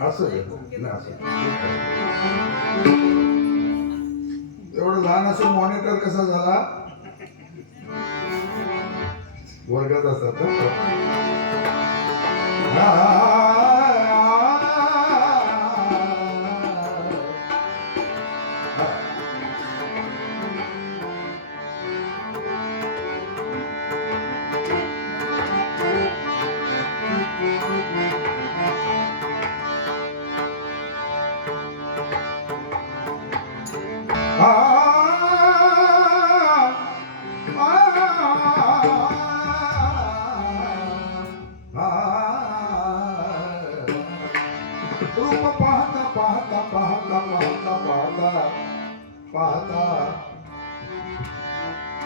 असं एवढं लहान असं मॉनिटर कसा झाला? वर्गात असतात हा हा.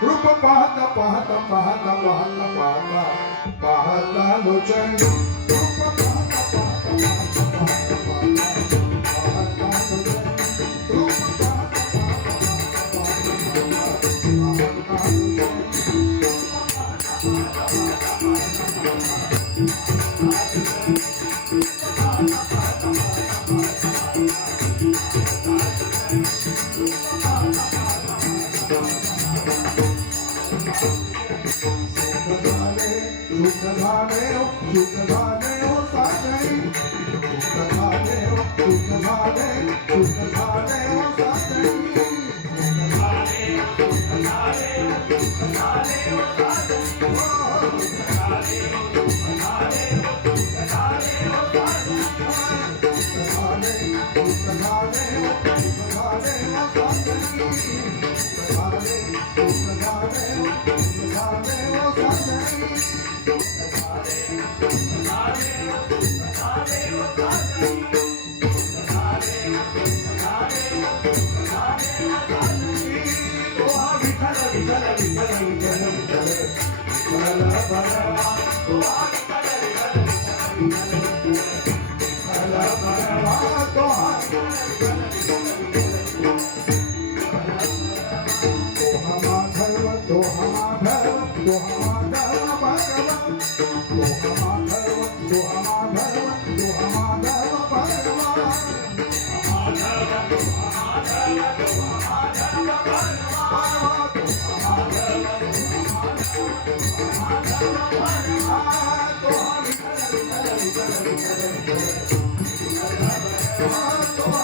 ರೂಪ ಪಾಹತ ಪಾಹತ ಪಾಹತ ಪಾಹತ ಪಾಹತ ಪಾಹತ ಲೋಚನ ರೂಪ सुख झाले सुख झाले सुख झाले हो साजणी सुख झाले सुख झाले सुख झाले हो साजणी सुख झाले सुख झाले सुख झाले हो साजणी सुख झाले सुख झाले सुख झाले हो साजणी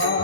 heart.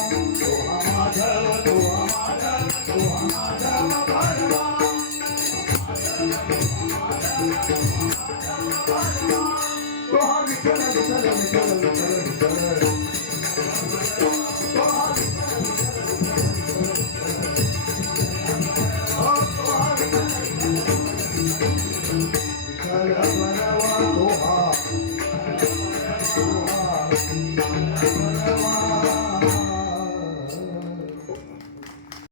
Go on, we tell them, we tell them.